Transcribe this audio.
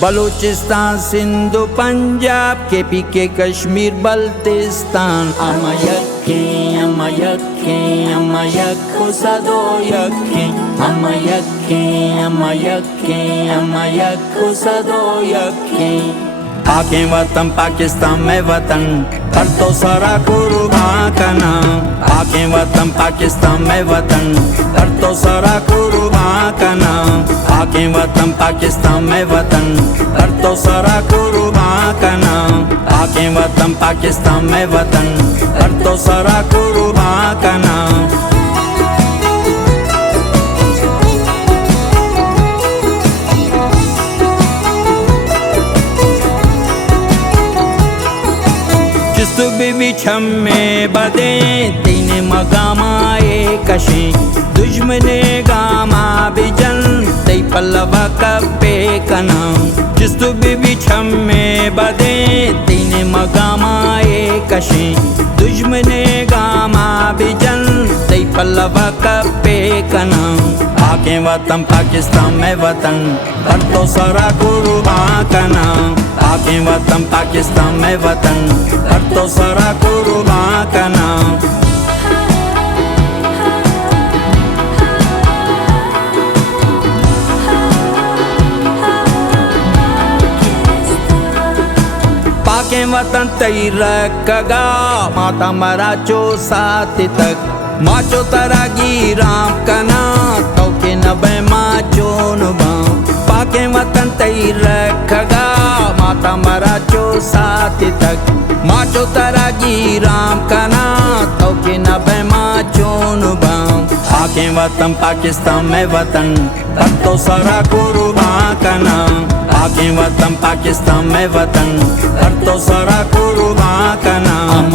Balochistan Sindhu Punjab KP के Kashmir Baltistan Ama yakin, ama yakin, ama yakko sado yakin. Ama yakin, ama yakin, ama yakko sado yakin. आके वतन पाकिस्तान में वतन कर तो सारा कुर्बान का नाम। आके वतन पाकिस्तान में वतन कर तो सारा कुर्बान का नाम। आके वतन पाकिस्तान में वतन कर तो सारा कुर्बान का नाम। आके वतन पाकिस्तान में वतन कर तो सारा कुर्बान का नाम। जिस बीबी छम्मे बदे तीन मगामाए कशे दुश्मने गामा बिजन तई पल्लवा कपे कना। जिस बीबी छम्मे बदे तीन मगामाए कशे दुश्मने गामा बिजन तई पल्लवा कपे कना। आके वतन पाकिस्तान में वतन कर तो सारा कुर्बान का नाम। आके वतन पाकिस्तान में वतन कर तो सारा कुर्बान का नाम। पाके वतन तई रखगा माता मरा चो साथ तक माचो तरागी राम कना तो के नबे माचो नुबा। पाके वतन तई रखगा माता मरा चो साथ तक माचो तरागी राम कना तो के नबे माचो नुबा। आके वतन पाकिस्तान में वतन कर तो सारा कुर्बान का नाम। आके वतन पाकिस्तान में वतन कर तो सारा कुर्बान का नाम।